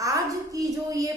आज की जो ये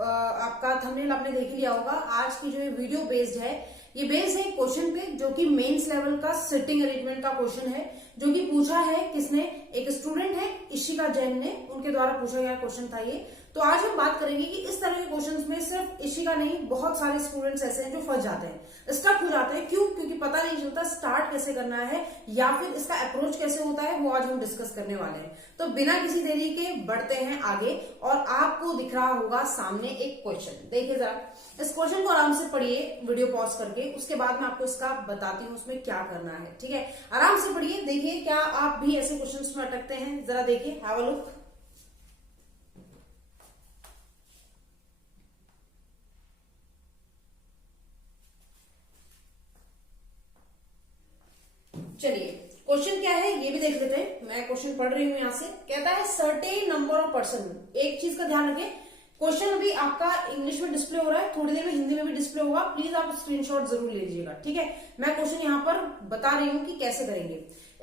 आपका थंबनेल आपने देख लिया होगा, आज की जो ये वीडियो बेस्ड है, ये बेस्ड है क्वेश्चन पे जो कि मेंस लेवल का सिटिंग अरेंजमेंट का क्वेश्चन है, जो कि पूछा है किसने, एक स्टूडेंट है इशिका जैन ने, उनके द्वारा पूछा गया क्वेश्चन था ये। तो आज हम बात करेंगे कि इस तरह के क्वेश्चंस में सिर्फ इशिका नहीं, बहुत सारे स्टूडेंट्स ऐसे हैं जो फंस जाते हैं, स्टक हो जाते हैं। क्यों? क्योंकि पता नहीं चलता स्टार्ट कैसे करना है या फिर इसका अप्रोच कैसे होता है, वो आज हम डिस्कस करने वाले हैं। तो बिना किसी देरी के बढ़ते हैं आगे, और आपको दिख रहा होगा सामने एक क्वेश्चन, देखिए जरा इस क्वेश्चन को आराम से पढ़िए वीडियो पॉज करके, उसके बाद मैं आपको इसका बताती हूँ उसमें क्या करना है। ठीक है, आराम से पढ़िए, देखिए क्या आप भी ऐसे क्वेश्चंस में अटकते हैं, जरा देखिए, हैव अ लुक। चलिए क्वेश्चन क्या है ये भी देख लेते हैं। मैं क्वेश्चन पढ़ रही हूं यहां से, कहता है सर्टेन नंबर ऑफ पर्सन। एक चीज का ध्यान रखें, क्वेश्चन अभी आपका इंग्लिश में डिस्प्ले हो रहा है, थोड़ी देर में हिंदी में भी डिस्प्ले होगा, प्लीज आप स्क्रीनशॉट जरूर ले लीजिएगा। ठीक है, मैं क्वेश्चन यहाँ पर बता रही हूँ कि कैसे करेंगे।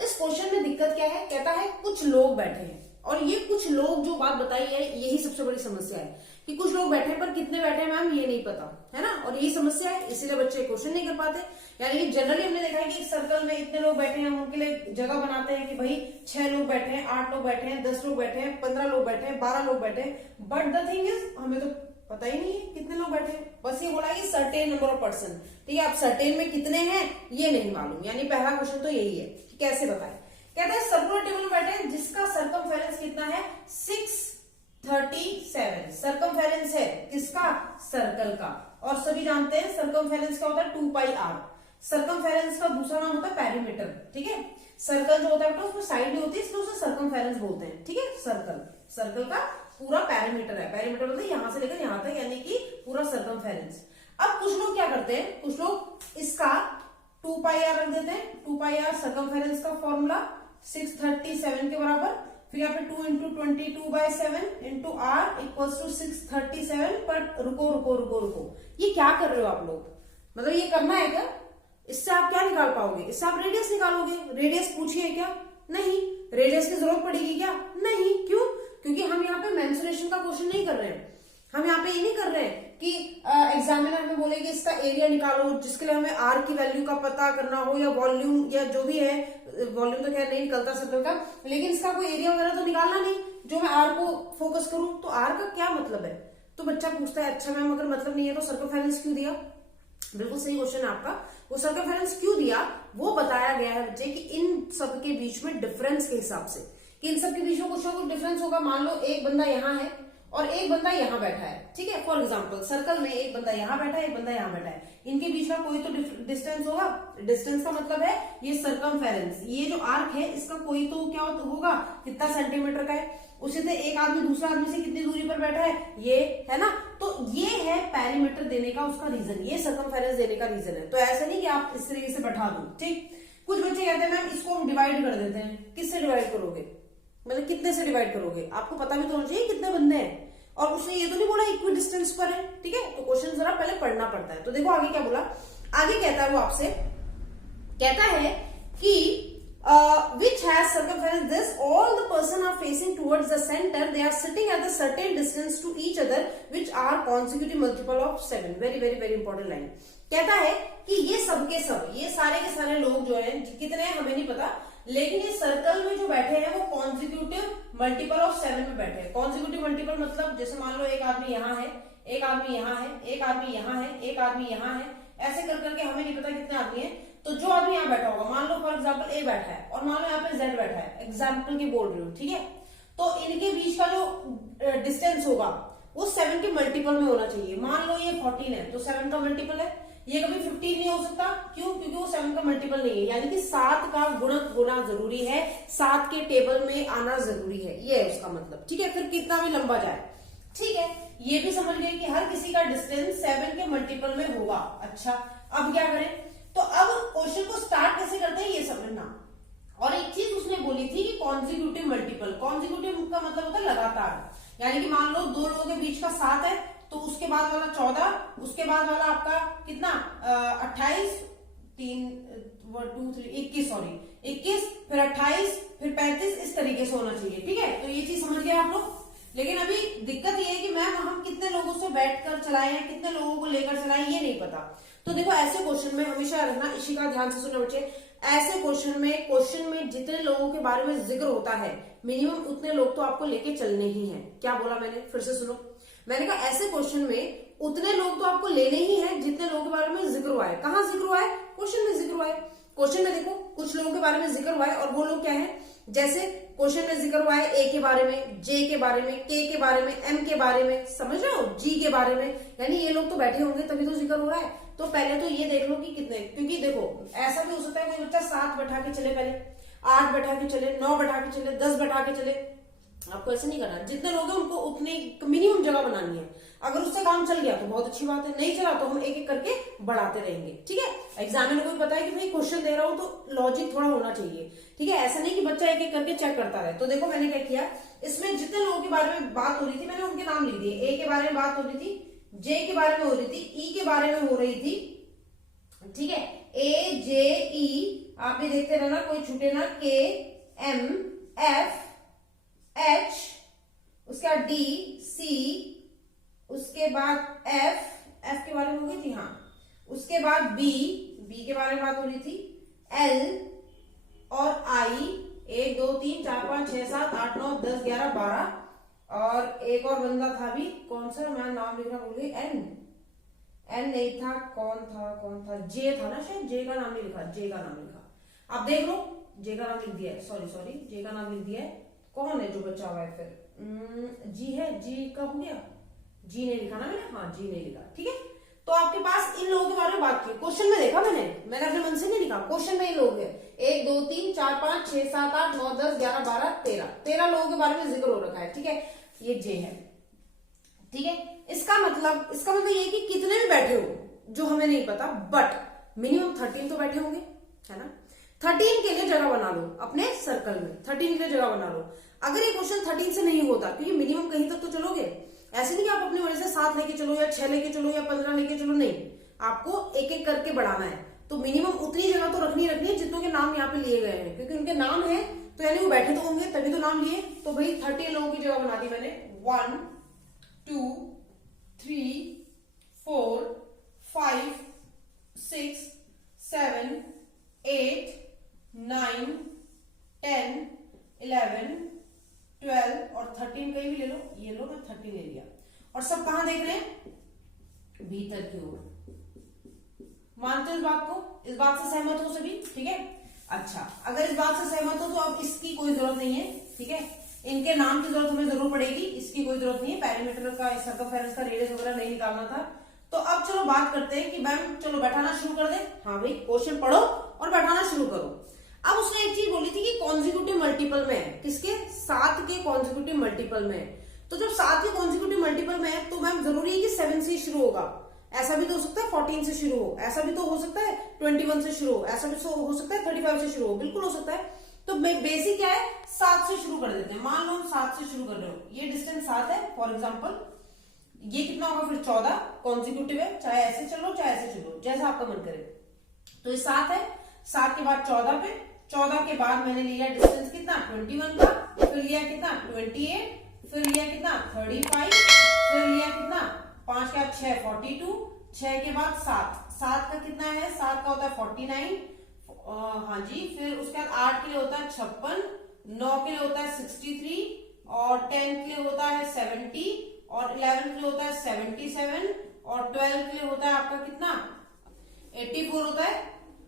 इस क्वेश्चन में दिक्कत क्या है, कहता है कुछ लोग बैठे हैं, और ये कुछ लोग जो बात बताई है यही सबसे बड़ी समस्या है कि कुछ लोग बैठे हैं पर कितने बैठे हैं मैम ये नहीं पता है ना, और यही समस्या है, इसीलिए बच्चे क्वेश्चन नहीं कर पाते। यानी कि जनरली हमने देखा है कि एक सर्कल में इतने लोग बैठे हैं, उनके लिए जगह बनाते हैं कि भाई 6 लोग बैठे हैं, 8 लोग बैठे हैं, 10 लोग बैठे हैं, 15 लोग बैठे हैं, 12 लोग बैठे हैं, बट द थिंग इज हमें तो पता ही नहीं है कितने लोग बैठे हैं, बस ये बोला कि सर्टेन नंबर ऑफ पर्सन। ठीक है, अब सर्टेन में कितने हैं ये नहीं मालूम, यानी पहला क्वेश्चन तो यही है कि कैसे बताएं। कहते हैं सर्कुलर टेबल में बैठे हैं जिसका सरकमफेरेंस कितना है 637। सरकमफेरेंस है किसका, सर्कल का, और सभी जानते हैं सरकमफेरेंस क्या होता है 2 पाई आर। सरकमफेरेंस का दूसरा नाम होता है पेरीमीटर। ठीक है, सर्कल जो होता है उसमें साइड नहीं होती, इसलिए उसे सरकमफेरेंस बोलते हैं। ठीक है, सर्कल का पूरा पेरीमीटर है, पेरीमीटर मतलब यहां से लेकर यहां तक, यानी कि पूरा सरकमफेरेंस। अब कुछ लोग क्या करते हैं, कुछ लोग इसका 2 पाई आर रख देते हैं। 2 पाई आर सरकमफेरेंस का फॉर्मूला 637 के बराबर, फिर यहाँ पे 2 into 22/7 into r equals to 637। पर रुको, ये क्या कर रहे हो आप लोग, मतलब ये करना है क्या, इससे आप क्या निकाल पाओगे, इससे आप रेडियस निकालोगे। रेडियस पूछिए क्या, नहीं। रेडियस की जरूरत पड़ेगी क्या, नहीं। क्यों? क्योंकि हम यहाँ पे मेंसुरेशन का क्वेश्चन नहीं कर रहे हैं, हम यहाँ पे ये नहीं कर रहे हैं कि एग्जामिनर हमें बोलेगी इसका एरिया निकालो, जिसके लिए हमें आर की वैल्यू का पता करना हो, या वॉल्यूम या जो भी है, वॉल्यूम तो खैर नहीं निकलता सर्कल का, लेकिन इसका कोई एरिया वगैरह तो निकालना नहीं जो मैं आर को फोकस करूं। तो आर का क्या मतलब है, तो बच्चा पूछता है अच्छा मैम अगर मतलब नहीं है तो सरकमफेरेंस क्यों दिया। बिल्कुल सही क्वेश्चन है आपका, वो सरकमफेरेंस क्यों दिया वो बताया गया है बच्चे कि इन सब के बीच में डिफरेंस के हिसाब से, कि इन सब के बीच में कुछ ना कुछ डिफरेंस होगा। मान लो एक बंदा यहाँ है और एक बंदा यहाँ बैठा है, ठीक है, फॉर एग्जाम्पल सर्कल में एक बंदा यहाँ बैठा है, एक बंदा यहाँ बैठा है, इनके बीच में कोई तो डिस्टेंस होगा। डिस्टेंस का मतलब है ये सरकमफेरेंस, ये जो आर्क है इसका कोई तो क्या होगा, कितना सेंटीमीटर का है। उसी से एक आदमी दूसरा आदमी से कितनी दूरी पर बैठा है, ये है ना, तो ये है पेरीमीटर देने का उसका रीजन, ये सरकमफेरेंस देने का रीजन है। तो ऐसा नहीं कि आप इस तरीके से बैठा दो। ठीक, कुछ बच्चे कहते हैं मैम इसको हम डिवाइड कर देते हैं, किससे डिवाइड करोगे, मतलब कितने से डिवाइड करोगे, आपको पता भी तो होना चाहिए कितने बंदे हैं, और उसने ये तो नहीं बोला इक्वल डिस्टेंस पर है। ठीक है, तो क्वेश्चन जरा पहले पढ़ना पड़ता है। तो देखो आगे क्या बोला, आगे कहता है वो आपसे, कहता है कि which has circumference this, all the person are facing towards the center, they are sitting at a certain distance to each other which are consecutive multiple of 7। very important line। कहता है कि ये सब के सब, ये सारे के सारे लोग जो हैं, कितने हैं हमें नहीं पता, लेकिन ये सर्कल में जो बैठे हैं वो कॉन्जिक्यूटिव मल्टीपल ऑफ 7 में बैठे हैं। कॉन्जिक्यूटिव मल्टीपल मतलब जैसे मान लो एक आदमी यहाँ है, एक आदमी यहाँ है, एक आदमी यहाँ है, एक आदमी यहाँ है, ऐसे कर करके हमें नहीं पता कितने आदमी हैं। तो जो आदमी यहाँ बैठा होगा, मान लो फॉर एग्जाम्पल ए बैठा है और मान लो यहाँ पे जेड बैठा है, एग्जाम्पल की बोल रही हूँ, ठीक है, तो इनके बीच का जो डिस्टेंस होगा वो 7 के मल्टीपल में होना चाहिए। मान लो ये 14 है तो 7 का मल्टीपल है, ये कभी 15 नहीं हो सकता, क्यों, क्योंकि वो 7 का मल्टीपल नहीं है, यानी कि 7 का गुणक होना जरूरी है, 7 के टेबल में आना जरूरी है, ये है उसका मतलब। ठीक है, फिर कितना भी लंबा जाए। ठीक है, ये भी समझ गए कि हर किसी का डिस्टेंस 7 के मल्टीपल में होगा। अच्छा, अब क्या करें, तो अब क्वेश्चन को स्टार्ट कैसे करते हैं ये समझना। और एक चीज उसने बोली थी कि कॉन्जिक्यूटिव मल्टीपल, कॉन्जिक्यूटिव का मतलब होता है लगातार, यानी कि मान लो 2 लोगों के बीच का 7 है तो उसके बाद वाला 14, उसके बाद वाला आपका कितना 28, 3 2 3 21 सॉरी 21, फिर 28, फिर 35, इस तरीके से होना चाहिए। ठीक है, तो ये चीज समझ गए आप लोग। लेकिन अभी दिक्कत ये है कि मैम हम कितने लोगों से बैठकर चलाए हैं, कितने लोगों को लेकर चलाए ये नहीं पता। तो देखो ऐसे क्वेश्चन में हमेशा रखना, इसी का ध्यान से सुनना बच्चे, ऐसे क्वेश्चन में जितने लोगों के बारे में जिक्र होता है मिनिमम उतने लोग तो आपको लेके चलने ही हैं। क्या बोला मैंने, फिर से सुनो। मैंने कहा ऐसे क्वेश्चन में उतने लोग तो आपको लेने ही हैं जितने लोगों के बारे में जिक्र हुआ है। कहाँ जिक्र हुआ है, क्वेश्चन में जिक्र हुआ है। क्वेश्चन में देखो कुछ लोगों के बारे में जिक्र हुआ है और वो लोग क्या है, जैसे क्वेश्चन में जिक्र हुआ है ए के बारे में, जे के बारे में, के के बारे में, एम के बारे में, समझ रहे हो, जी के बारे में, यानी ये लोग तो बैठे होंगे तभी तो जिक्र हो रहा है। तो पहले तो ये देख लो कि कितने, क्योंकि देखो ऐसा भी हो सकता है कोई बच्चा 7 बैठा के चले, पहले 8 बैठा के चले, 9 बैठा के चले, 10 बैठा के चले। आपको ऐसे नहीं करना, जितने लोग हैं उनको उतनी मिनिमम जगह बनानी है। अगर उससे काम चल गया तो बहुत अच्छी बात है, नहीं चला तो हम एक एक करके बढ़ाते रहेंगे। ठीक है, एग्जामिनर को भी पता है कि भाई क्वेश्चन दे रहा हूं तो लॉजिक थोड़ा होना चाहिए। ठीक है, ऐसा नहीं कि बच्चा एक एक करके चेक करता रहे। तो देखो मैंने क्या किया, इसमें जितने लोगों के बारे में बात हो रही थी मैंने उनके नाम लिख दिए। ए के बारे में बात हो रही थी, जे के बारे में हो रही थी, ई के बारे में हो रही थी। ठीक है, ए जे ई आप भी देखते रहना, कोई छूटे ना, के एम एफ एच, उसके बाद डी सी, उसके बाद एफ के बारे में हो गई थी, हाँ, उसके बाद बी के बारे में बात हो रही थी, एल और आई, 1 2 3 4 5 6 7 8 9 10 11 12, और एक और बंदा था भी, कौन सा मैं नाम लिखना भूल गई, एन नहीं था, कौन था, जे था ना शायद, जे का नाम नहीं लिखा, जे का नाम लिखा, आप देख लो, जे का नाम लिख दिया है, सॉरी जे का नाम लिख दिया है। कौन है जो बच्चा हुआ है फिर, जी है, जी का हो गया, जी नहीं लिखा ना मैंने, हाँ जी नहीं लिखा। ठीक है, तो आपके पास इन लोगों के बारे में बात की, क्वेश्चन में देखा मैंने अपने मन से नहीं लिखा, क्वेश्चन में ही लोग हैं 1 2 3 4 5 6 7 8 9 10 11 12 13 लोगों के बारे में जिक्र हो रखा है। ठीक है, ये जे है। ठीक है, इसका मतलब ये कि कितने भी बैठे हो जो हमें नहीं पता, बट मिनिमम 13 तो बैठे होंगे, है ना। 13 के लिए जगह बना लो अपने सर्कल में, 13 के लिए जगह बना लो। अगर ये क्वेश्चन 13 से नहीं होता, क्योंकि मिनिमम कहीं तक तो चलोगे, ऐसे नहीं कि आप अपनी वजह से 7 लेके चलो या 6 लेके चलो या 15 लेके चलो, नहीं, आपको एक एक करके बढ़ाना है। तो मिनिमम उतनी जगह तो रखनी है जितनों के नाम यहाँ पे लिए गए हैं, क्योंकि उनके नाम है तो यानी वो बैठे तो होंगे तभी तो नाम लिए। तो भाई 30 लोगों की जगह बना दी मैंने, 1 2 3 4 5 6 7 8 9 10 11 12 और 13 कहीं भी ले लो, ये लो, मैं 13 ले लिया। और सब कहां देख रहे हैं, भीतर की ओर। मानते हो इस बात को, इस बात से सहमत हो सभी? ठीक है, अच्छा, अगर इस बात से सहमत हो तो अब इसकी कोई जरूरत नहीं है। ठीक है, इनके नाम की जरूरत हमें जरूर पड़ेगी, इसकी कोई जरूरत नहीं है, पेरीमीटर का, सर्कमफेरेंस का रेडियस वगैरह नहीं निकालना था। तो अब चलो बात करते हैं कि मैम चलो बैठाना शुरू कर दे। हाँ भाई, क्वेश्चन पढ़ो और बैठाना शुरू करो। अब उसने एक चीज बोली थी कि कॉन्जिक्यूटिव मल्टीपल में है, किसके, 7 के कॉन्जिक्यूटिव मल्टीपल में है। तो जब 7 के कॉन्जिक्यूटिव मल्टीपल में है तो मैम जरूरी है कि 7 से शुरू होगा। ऐसा भी तो हो सकता है 14 से शुरू हो, ऐसा भी तो हो सकता है 21 से शुरू हो, ऐसा भी तो हो सकता है 35 से शुरू हो, बिल्कुल हो सकता है। तो बेसिक क्या है, 7 से शुरू कर देते हैं। मान लो हम 7 से शुरू कर रहे हो, ये डिस्टेंस 7 है फॉर एग्जाम्पल, ये कितना होगा फिर 14 कॉन्जिक्यूटिव है, चाहे ऐसे चलो चाहे ऐसे चलो, जैसा आपका मन करे। तो ये 7 है, 7 के बाद 14 पे, 14 के बाद मैंने लिया डिस्टेंस कितना 21 का, फिर लिया कितना 28, फिर लिया कितना 35, फिर लिया कितना 5 के बाद 6 42, 6 के बाद 7 का कितना है, 7 का होता है 49, हाँ जी, फिर उसके बाद 8 के लिए होता है 56, 9 के लिए होता है 63, और 10 के लिए होता है 70, और 11 के लिए होता है 77, और 12 के लिए होता है आपका कितना 84 होता है।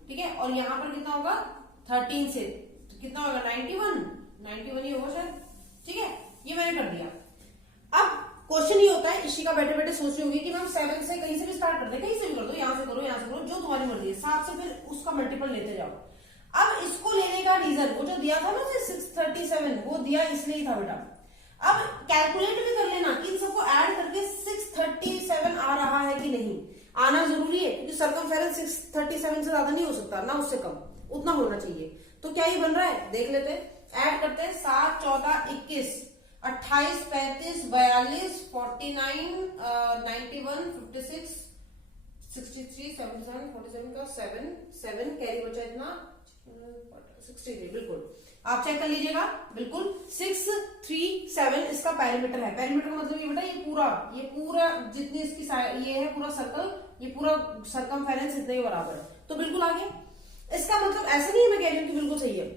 ठीक है, और यहाँ पर कितना होगा 13 से तो कितना होगा 91 ही होगा शायद। ठीक है, ये मैंने कर दिया। अब क्वेश्चन ये होता है, इशिका बैठे बैठे सोच रही होगी कि मैम 7 से कहीं से भी स्टार्ट कर दे, कहीं से भी कर दो, यहाँ से करो यहाँ से करो, जो तुम्हारी मर्जी है, 7 से फिर उसका मल्टीपल लेते जाओ। अब इसको लेने का रीजन वो जो दिया था ना 637, वो दिया इसलिए था बेटा। अब कैलकुलेट भी कर लेना कि इन सबको ऐड करके 637 आ रहा है कि नहीं, आना जरूरी है, क्योंकि सर्कमफेरेंस 637 से ज्यादा नहीं हो सकता, ना उससे कम, उतना होना चाहिए। तो क्या ये बन रहा है, देख लेते हैं, ऐड करते हैं, 7 14 21 28 35 42 49 91 56 63 77 47 का 7 कैरी बचा इतना 63 बिल्कुल, आप चेक कर लीजिएगा, बिल्कुल 637 इसका पेरीमीटर है। पेरीमीटर का मतलब ये बेटा ये पूरा जितनी इसकी ये है पूरा सर्कल, ये पूरा सर्कमफेरेंस इतने के बराबर है, तो बिल्कुल आ गया। इसका मतलब ऐसा नहीं है मैं कह रही हूँ कि बिल्कुल सही है,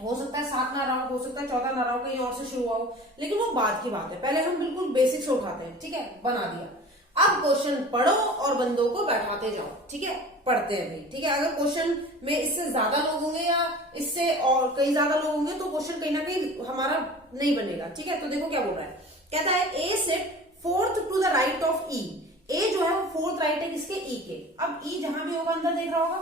हो सकता है 7 ना रहा हो सकता है 14 ना रहा हो, कहीं और से शुरू हुआ हो, लेकिन वो बाद की बात है, पहले हम बिल्कुल बेसिक से उठाते हैं, ठीक है, बना दिया। अब क्वेश्चन पढ़ो और बंदों को बैठाते जाओ, ठीक है, पढ़ते हैं भाई, ठीक है। अगर क्वेश्चन में इससे ज्यादा लोग होंगे या इससे और कई ज्यादा लोग होंगे तो क्वेश्चन कहीं ना कहीं हमारा नहीं बनेगा, ठीक है। तो देखो क्या बोल रहा है, कहता है A sit fourth to the right of E. A जो है वो फोर्थ राइट है किसके, ई के। अब ई जहां भी होगा अंदर देख रहा होगा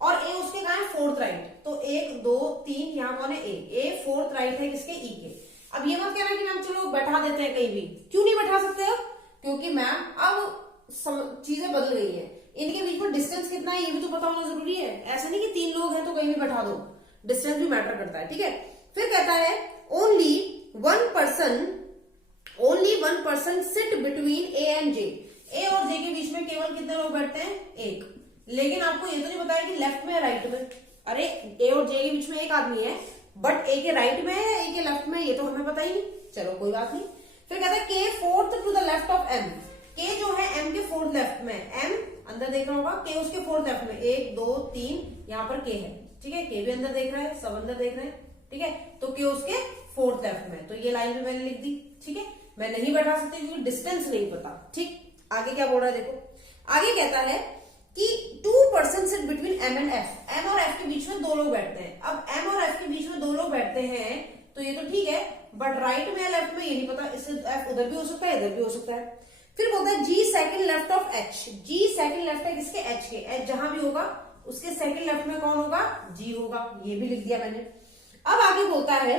और ए उसके कहा है फोर्थ राइट, तो 1 2 3 यहाँ कौन है, ए फोर्थ राइट है किसके, ई के। अब ये मत कहना कि मैम चलो बैठा देते हैं कहीं भी, क्यों नहीं बैठा सकते अब, क्योंकि मैम अब चीजें बदल गई है, इनके बीच में डिस्टेंस कितना है ये भी तो पता होना जरूरी है। ऐसा नहीं कि 3 लोग हैं तो कहीं भी बैठा दो, डिस्टेंस भी मैटर करता है, ठीक है। फिर कहता है only one person sit between A and J. A और जे के बीच में केवल कितने लोग बैठते हैं, 1। लेकिन आपको ये तो नहीं बताया कि लेफ्ट में या राइट में। अरे ए और जे के बीच में एक आदमी है, बट ए के राइट में है ए के लेफ्ट में, ये तो हमें पता ही नहीं, चलो कोई बात नहीं। फिर कहता है K fourth to the left of M. K जो है एम के फोर्थ लेफ्ट में, एम अंदर देख रहा होगा, के उसके फोर्थ लेफ्ट में, 1 2 3 यहाँ पर के है, ठीक है, के भी अंदर देख रहा है, सब अंदर देख रहे हैं, ठीक है, तो के उसके फोर्थ लेफ्ट में, तो ये लाइन भी मैंने लिख दी, ठीक है। मैं नहीं बैठा सकती क्योंकि डिस्टेंस नहीं पता, ठीक। आगे क्या बोल रहा है देखो, आगे कहता है कि 2 person sit between M and F. M और एफ के बीच में 2 लोग बैठते हैं। अब एम और एफ के बीच में 2 लोग बैठते हैं तो ये तो ठीक है, बट राइट में या लेफ्ट में ये नहीं पता, इससे एफ उधर भी हो सकता है इधर भी हो सकता है। फिर बोलता है G second left of H. G second left है किसके, एच के। एच जहां भी होगा उसके सेकंड लेफ्ट में कौन होगा, जी होगा, ये भी लिख दिया मैंने। अब आगे बोलता है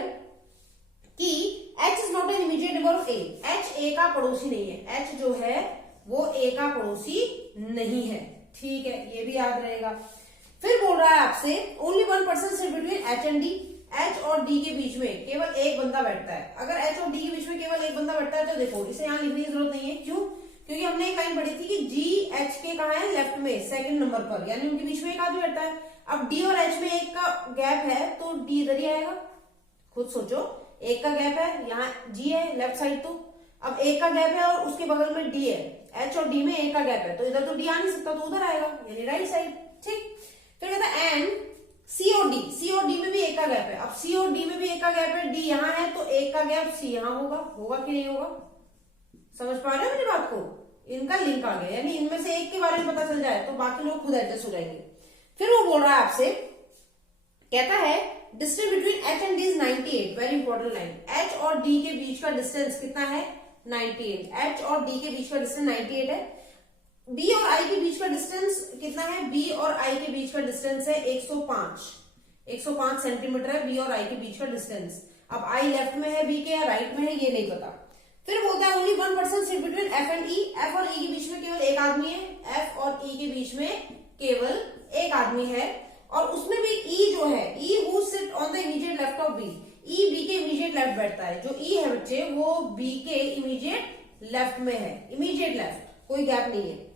कि H is not an immediate neighbour of A. H A का पड़ोसी नहीं है, एच जो है वो ए का पड़ोसी नहीं है, ठीक है, ये भी याद रहेगा। फिर बोल रहा है आपसे only one person sit between H and D. H और डी के बीच में केवल एक बंदा बैठता है। अगर एच और डी के बीच में केवल एक बंदा बैठता है तो देखो इसे यहां लिखने की जरूरत नहीं है, क्यों, क्योंकि हमने एक लाइन पढ़ी थी कि जी एच के कहा है लेफ्ट में सेकंड नंबर पर, यानी उनके बीच में एक आदमी बैठता है। अब डी और एच में एक का गैप है तो डी इधर ही आएगा, खुद सोचो, एक का गैप है, यहाँ जी है लेफ्ट साइड, तो अब एक का गैप है और उसके बगल में डी है, एच और डी में एक का गैप है, तो इधर तो डी आ नहीं सकता, तो उधर आएगा, यानी राइट साइड, ठीक। फिर कहता है एंड सी और डी। सी और डी में भी एक का गैप है। अब सी और डी में भी एक का गैप है, डी यहाँ है तो एक का गैप सी यहाँ होगा, होगा कि नहीं होगा, समझ पा रहे हो मेरी बात को, इनका लिंक आ गया, यानी इनमें से एक के बारे में पता चल जाए तो बाकी लोग खुद एडजस्ट हो जाएंगे। फिर वो बोल रहा है आपसे, कहता है distance between H and D is 98। Very important line, H और डी के बीच का डिस्टेंस कितना है, 98। एच और डी के बीच का डिस्टेंस 98 है। बी और आई के बीच का डिस्टेंस कितना है, बी और आई के बीच का डिस्टेंस है 105 सेंटीमीटर है बी और आई के बीच का डिस्टेंस। अब आई लेफ्ट में है बी के या राइट में है ये नहीं पता। फिर बोलता है only one person sit between F and E. F और ई के बीच में केवल एक आदमी है, एफ और ई के बीच में केवल एक आदमी है, और उसमें भी ई जो है, E who sit on the immediate left of B. E B के इमीडिएट लेफ्ट बैठता है, जो ई है बच्चे वो बी के इमीडिएट लेफ्ट में है, इमीडिएट लेफ्ट, कोई गैप नहीं है।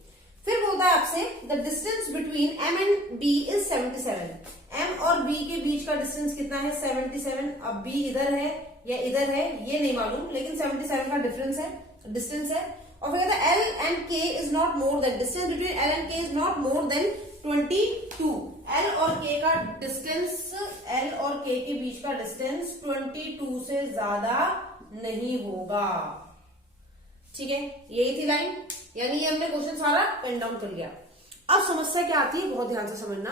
फिर बोलता है आपसे the distance between M and B is 77। M और बी के बीच का डिस्टेंस कितना है, 77। अब बी इधर है या इधर है ये नहीं मालूम, लेकिन 77 का डिस्टेंस है। और फिर कहता है L and K is not more than, distance between L and K is not more than 22। L और के का डिस्टेंस, एल और के के बीच का डिस्टेंस 22 से ज्यादा नहीं होगा, ठीक है, यही थी लाइन, यानी ये हमने क्वेश्चन सारा पेन डाउन कर लिया। अब समस्या क्या आती है बहुत ध्यान से समझना।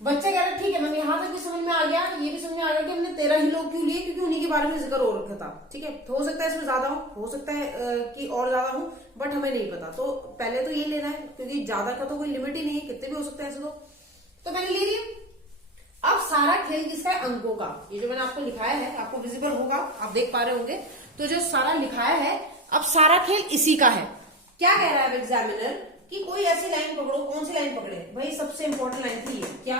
बच्चे कह रहे ठीक है मैम यहां तक भी समझ में आ गया, ये भी समझ में आ गया कि हमने 13 ही लोग क्यों लिए, क्योंकि उन्हीं के बारे में जिक्र हो रखा था, ठीक है। तो हो सकता है इसमें ज्यादा हो सकता है कि और ज्यादा हो, बट हमें नहीं पता, तो पहले तो ये लेना है क्योंकि ज्यादा का तो कोई लिमिट ही नहीं है, कितने भी हो सकते हैं ऐसे तो मैंने ले लिया। अब सारा खेल किसका है, अंकों का। ये जो मैंने आपको लिखाया है आपको विजिबल होगा, आप देख पा रहे होंगे, तो जो सारा लिखाया है अब सारा खेल इसी का है। क्या कह रहा है एग्जामिनर कि कोई ऐसी लाइन पकड़ो, कौन सी लाइन पकड़े भाई, सबसे इंपॉर्टेंट लाइन थी ये, क्या,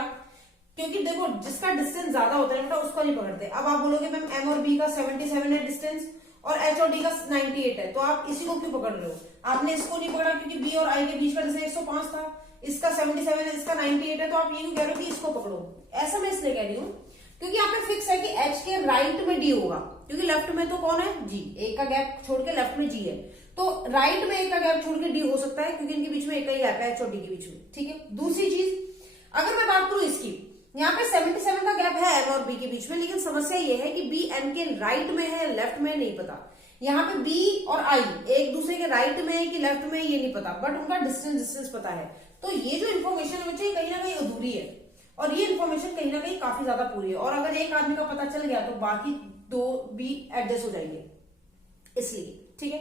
क्योंकि देखो जिसका डिस्टेंस ज्यादा होता है बेटा उसको नहीं पकड़ते। अब आप बोलोगे मैम एम और बी का 77 है डिस्टेंस और एच और डी का 98 है, तो आप इसी को क्यों पकड़ रहे हो, आपने इसको नहीं पकड़ा क्योंकि बी और आई के बीच का डिस्टेंस 105 था, इसका 77 है, इसका 98 है, तो आप ये कह रहे हो कि इसको पकड़ो। ऐसा मैं इसलिए कह रही हूँ क्योंकि यहाँ पे फिक्स है कि एच के राइट में डी होगा, क्योंकि लेफ्ट में तो कौन है, जी। एक का गैप छोड़ के लेफ्ट में जी है, तो राइट में एक का गैप छोड़ के डी हो सकता है, क्योंकि इनके बीच में एक का ही गैप है, एच और डी के बीच में, ठीक है। दूसरी चीज, अगर मैं बात करूं इसकी, यहाँ पे 77 का गैप है एम और बी के बीच में, लेकिन समस्या ये है कि बी एम के राइट में है, लेफ्ट में नहीं पता। यहाँ पे बी और आई एक दूसरे के राइट में है कि लेफ्ट में, ये नहीं पता, बट उनका डिस्टेंस पता है। तो ये जो इन्फॉर्मेशन है कहीं ना कहीं अधूरी है, और ये इन्फॉर्मेशन कहीं ना कहीं काफी ज्यादा पूरी है। और अगर एक आदमी का पता चल गया तो बाकी दो भी एडजस्ट हो जाएंगे, इसलिए, ठीक है।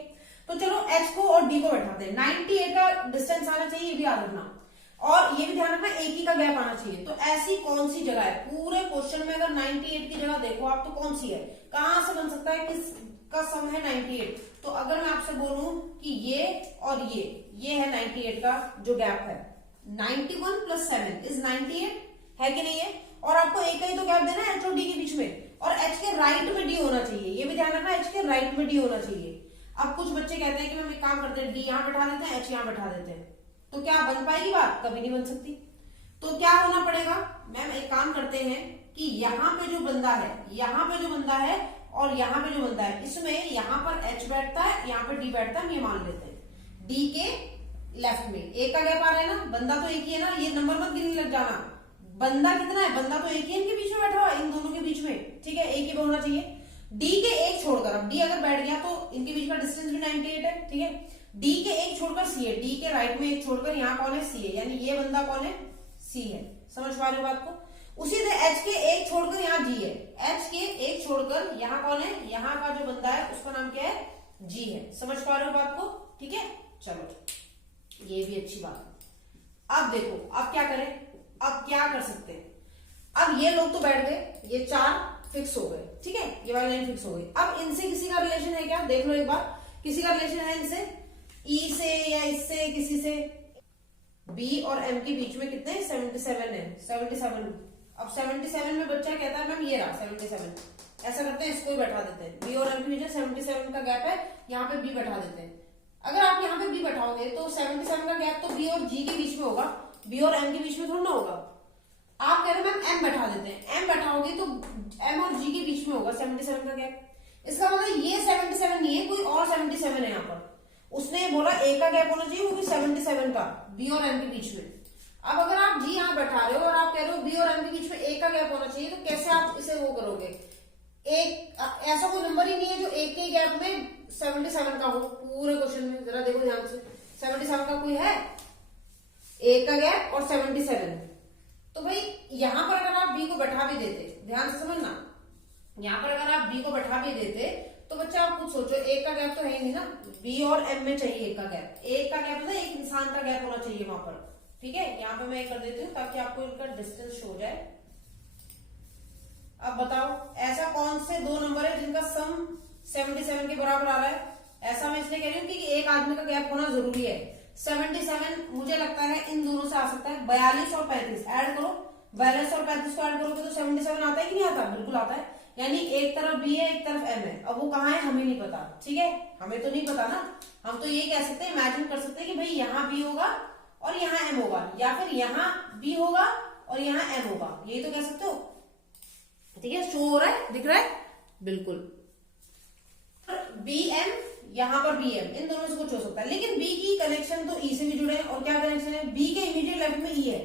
तो चलो एच को और डी को बैठाते हैं। 98 का डिस्टेंस आना चाहिए, ये भी याद रखना, और ये भी ध्यान रखना एक ही का गैप आना चाहिए। तो ऐसी कौन सी जगह है पूरे क्वेश्चन में, अगर 98 की जगह देखो आप तो कौन सी है, कहां से बन सकता है, किस का सम है 98? तो अगर मैं आपसे बोलूं कि ये और ये है 98 का जो गैप है, 91 + 7 = 98, है कि नहीं है? और आपको एक ही तो गैप देना है एच और डी के बीच में, और एच के राइट में डी होना चाहिए, ये भी ध्यान रखना, एच के राइट में डी होना चाहिए। अब कुछ बच्चे कहते हैं कि मैम एक काम करते हैं, डी यहां बैठा देते हैं, एच यहां बैठा देते हैं, तो क्या बन पाएगी बात? कभी नहीं बन सकती। तो क्या होना पड़ेगा मैम, एक काम करते हैं कि यहाँ पे जो बंदा है, यहाँ पे जो बंदा है और यहाँ पे जो बंदा है, इसमें यहाँ पर एच बैठता है, यहाँ पे डी बैठता है, ये मान लेते हैं। डी के लेफ्ट में एक का गैप आ रहा है ना, बंदा तो एक ही है ना, ये नंबर मत गिनने लग जाना, बंदा कितना है, बंदा तो एक ही इनके बीच में बैठा हुआ, इन दोनों के बीच में, ठीक है, एक ही होना चाहिए। डी के एक छोड़कर, अब डी अगर बैठ गया तो इनके बीच का डिस्टेंस भी 98 है, ठीक है। डी के एक छोड़कर सी है, डी के राइट में एक छोड़कर यहाँ कौन है, सी है, यानी ये बंदा कौन है, सी है। समझ पा रहे हो बात को? उसी तरह एच के एक छोड़कर यहाँ जी है, एच के एक छोड़कर यहाँ कौन है, यहाँ का जो बंदा है उसका नाम क्या है, जी है। समझ पा रहे हो बात को? ठीक है, चलो ये भी अच्छी बात है। अब देखो, अब क्या करें, अब क्या कर सकते हैं, अब ये लोग तो बैठ गए, ये चार फिक्स हो गए, ठीक है, ये वाली लाइन फिक्स हो गई। अब इनसे किसी का रिलेशन है क्या, देख लो एक बार, किसी का रिलेशन है इनसे, ई से या इससे किसी से। बी और एम के बीच में कितने, 77 है, 77। अब 77 में बच्चा कहता है मैम ये रहा 77, ऐसा करते हैं इसको ही बैठा देते हैं, बी और एम के बीच में 77 का गैप है, यहाँ पे बी बैठा देते हैं। अगर आप यहाँ पे बी बैठाओगे तो 77 का गैप तो बी और जी के बीच में होगा, बी और एम के बीच में थोड़ा ना होगा। आप कह रहे हो मैम एम बैठा देते हैं, एम बैठाओगे तो एम और जी के बीच में होगा 77 का गैप। इसका मतलब ये 77 नहीं है, कोई और 77 है यहाँ पर। उसने बोला ए का गैप होना चाहिए, वो भी 77 का, बी और एम के बीच में। अब अगर आप जी यहाँ बैठा रहे हो और आप कह रहे हो बी और एम के बीच में ए का गैप होना चाहिए, तो कैसे आप इसे वो करोगे? एक ऐसा कोई नंबर ही नहीं है जो एक के गैप में 77 का हो पूरे क्वेश्चन में, जरा देखो ध्यान से, 77 का कोई है? ए का गैप और 77। तो भाई यहां पर अगर आप बी को बैठा भी देते, ध्यान से समझना, यहां पर अगर आप बी को बैठा भी देते तो बच्चा आप खुद सोचो, एक का गैप तो है ही नहीं ना, बी और एम में चाहिए एक का गैप, एक का गैप मतलब एक इंसान का गैप होना चाहिए वहां पर, ठीक है। यहाँ पे मैं एक कर देती हूँ ताकि आपको इनका डिस्टेंस शो हो जाए। अब बताओ ऐसा कौन से दो नंबर है जिनका सम 77 के बराबर आ रहा है? ऐसा मैं इसलिए कह रही हूँ कि एक आदमी का गैप होना जरूरी है। 77 मुझे लगता है इन दोनों से आ सकता है, 42 और 35 ऐड करो, 42 और 35 को ऐड करोगे तो 77 आता है कि नहीं आता? बिल्कुल आता है। यानी एक तरफ बी है, एक तरफ एम है। अब वो कहाँ है हमें नहीं पता, ठीक है, हमें तो नहीं पता ना। हम तो ये कह सकते हैं, इमेजिन कर सकते हैं कि भाई यहाँ बी होगा और यहाँ एम होगा, या फिर यहाँ बी होगा और यहाँ एम होगा, यही तो कह सकते हो, ठीक है। शो हो रहा है, दिख रहा है, बिल्कुल। बी एम, यहाँ पर बी एम, इन दोनों से कुछ हो सकता है, लेकिन बी की कनेक्शन तो ई से भी जुड़े हैं। और क्या कनेक्शन है? बी के इमीडिएट लेफ्ट में ई है।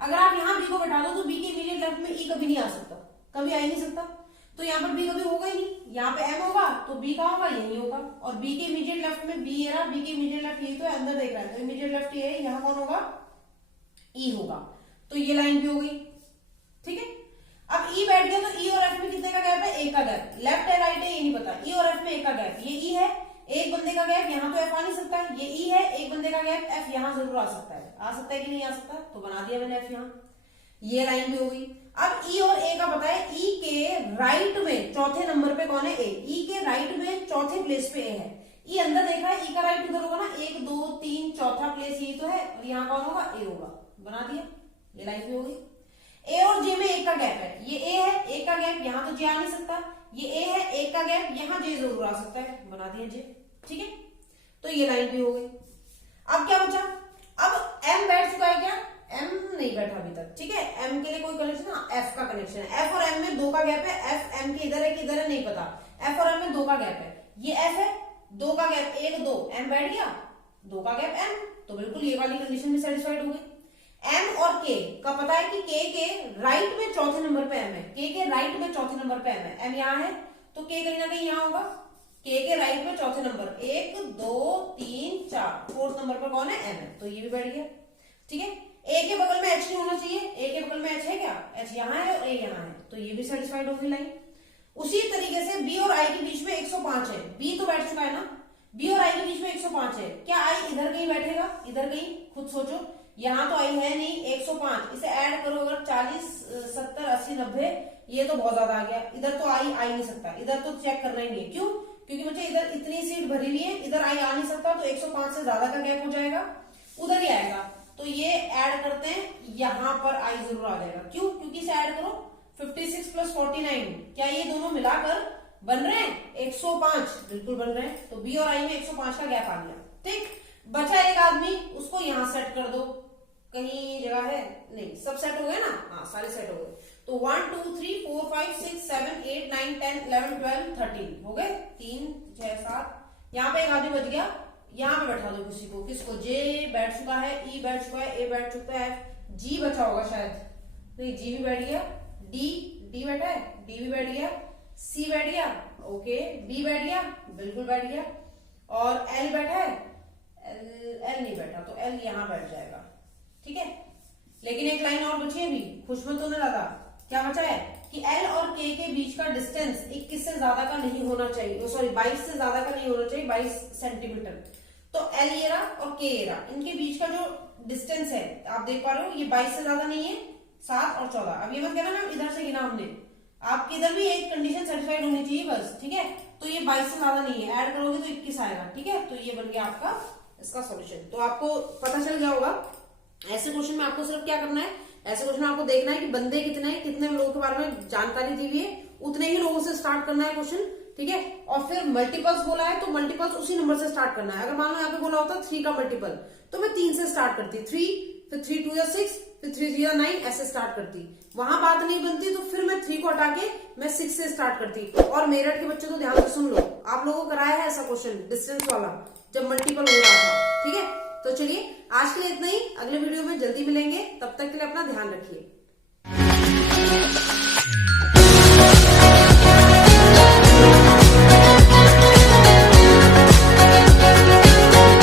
अगर आप यहाँ बी को बैठा दो तो बी के इमीडिएट लेफ्ट में ई कभी नहीं आ सकता, कभी आ ही नहीं सकता। तो यहाँ पर बी कभी होगा ही नहीं। यहाँ पे एम होगा तो बी कहाँ होगा? यही होगा। और बी के इमीडिएट लेफ्ट में बी है, बी के इमीडिएट लेफ्ट यही तो है, अंदर देख रहा है, तो इमीडिएट लेफ्ट ये है, यहाँ कौन होगा? ई होगा। तो ये लाइन भी हो गई, ठीक है। अब ई बैठ गया तो ई और एफ में कितने का गैप है? एक का गैप। लेफ्ट है राइट है ये नहीं पता, ई और एफ में एक का गैप, ये ई है, एक बंदे का गैप, यहाँ तो एफ आ नहीं सकता, ये ई है, एक बंदे का गैप, एफ यहाँ जरूर आ सकता है। आ सकता है कि नहीं आ सकता? तो बना दिया मैंने एफ यहाँ, ये लाइन भी हो गई। अब ई और ए का पता है, ई के राइट में चौथे नंबर पे कौन है? ए। ई के राइट में चौथे प्लेस पे ए है। ई अंदर देख रहा है, ई का राइट किधर होगा ना? 1 2 3 चौथा प्लेस यही तो है, और यहाँ कौन होगा? ए होगा। बना दिया, ये लाइन भी हो गई। ए और जे में एक का गैप है, ये ए है, एक का गैप, यहाँ तो जे आ नहीं सकता, ये ए है, एक का गैप, यहाँ जे जरूर आ सकता है, बना दिया जे, ठीक है। तो ये लाइन भी हो गई। अब क्या बचा? अब एम बैठ चुका है क्या? नहीं बैठा अभी तक, ठीक है। एम के लिए कोई कनेक्शन, एफ का कनेक्शन है। एफ और एम में 2 का गैप है, एफ एम के इधर है कि इधर है नहीं पता, एफ और एम में 2 का गैप है। ये एफ है, 2 का गैप 1 2, एम बैठ गया, 2 का गैप एम, तो बिल्कुल ये वाली कंडीशन भी सेटिस्फाइड हो गई। एम और के का पता है कि के राइट में चौथे नंबर पे एम है, के राइट में चौथे नंबर पे एम है, एम यहाँ है तो के कहीं ना कहीं यहाँ होगा, के राइट में चौथे नंबर 1 2 3 4 फोर्थ नंबर पर कौन है, एम है, तो ये भी बैठ गया, ठीक है। ए के बगल में एच नहीं होना चाहिए, ए के बगल में एच है क्या, एच यहाँ है और ए यहाँ है, तो ये भी सेटिस्फाइड होगी लाइन। उसी तरीके से बी और आई के बीच में 105 है, बी तो बैठ चुका है ना, बी और आई के बीच में 105 है, क्या आई इधर कहीं बैठेगा, इधर कहीं, खुद सोचो, यहाँ तो आई है नहीं, 105 इसे ऐड करो अगर 40 70 80 90, ये तो बहुत ज्यादा आ गया, इधर तो आई आ नहीं सकता, इधर तो चेक करना ही नहीं, क्यों, क्योंकि मुझे इधर इतनी सीट भरी हुई है, इधर आई आ नहीं सकता, तो 105 से ज्यादा का गैप हो जाएगा, उधर ही आएगा, तो ये ऐड करते हैं, यहां पर आई जरूर आ जाएगा, क्यों, क्योंकि इसे ऐड करो 56 + 49, क्या ये दोनों मिलाकर बन रहे हैं 105, बिल्कुल बन रहे हैं, तो बी और आई में 105 का गैप आ गया, ठीक। बचा एक आदमी, उसको यहां सेट कर दो, कहीं जगह है नहीं, सब सेट हो गए ना, हाँ सारे सेट हो गए, तो 1 2 3 4 5 6 7 8 9 10 11 12 13 हो गए, 3 6 7, यहाँ पे एक आदमी बच गया, यहाँ पे बैठा दो किसी को, किसको, जे बैठ चुका है, ई बैठ चुका है, ए बैठ चुका है, जी बचा होगा शायद, नहीं जी भी बैठ गया, डी बैठा है, डी भी बैठ गया, सी बैठ गया, ओके, बी बैठ गया, बिल्कुल बैठ गया, और एल बैठा है, एल नहीं बैठा, तो एल यहां बैठ जाएगा, ठीक है। लेकिन एक लाइन और बची है अभी, खुश मत होने लगा, क्या बचा है कि एल और के बीच का डिस्टेंस 21 से ज्यादा का नहीं होना चाहिए, सॉरी 22 से ज्यादा का नहीं होना चाहिए, 22 सेंटीमीटर, तो एल ये रहा और के ये रहा, इनके बीच का जो डिस्टेंस है आप देख पा रहे हो, ये 22 से ज्यादा नहीं है, 7 और 14, अब ये मत कहना मैम इधर से गिना हमने, आपके इधर भी एक कंडीशन सेटिस्फाइड होनी चाहिए बस, ठीक है, तो ये 22 से ज्यादा नहीं है, ऐड करोगे तो 21 आएगा, ठीक है, तो ये बन गया आपका इसका सॉल्यूशन। तो आपको पता चल गया होगा, ऐसे क्वेश्चन में आपको सिर्फ क्या करना है, ऐसे क्वेश्चन में आपको देखना है कि बंदे कितने हैं, कितने लोगों के बारे में जानकारी दी हुई है, उतने ही लोगों से स्टार्ट करना है क्वेश्चन, ठीक है, और फिर मल्टीपल्स बोला है तो मल्टीपल्स उसी नंबर से स्टार्ट करना है। अगर मान लो यहाँ पे बोला होता 3 का मल्टीपल, तो मैं 3 से स्टार्ट करती, 3, फिर 3 2 या 6, फिर 3 3 या 9, ऐसे स्टार्ट करती, वहां बात नहीं बनती तो फिर मैं 3 को हटा के मैं 6 से स्टार्ट करती। और मेरठ के बच्चे तो ध्यान से सुन लो, आप लोगों को कराया है ऐसा क्वेश्चन डिस्टेंस वाला, जब मल्टीपल हो रहा था, ठीक है। तो चलिए आज के लिए इतना ही, अगले वीडियो में जल्दी मिलेंगे, तब तक के लिए अपना ध्यान रखिए।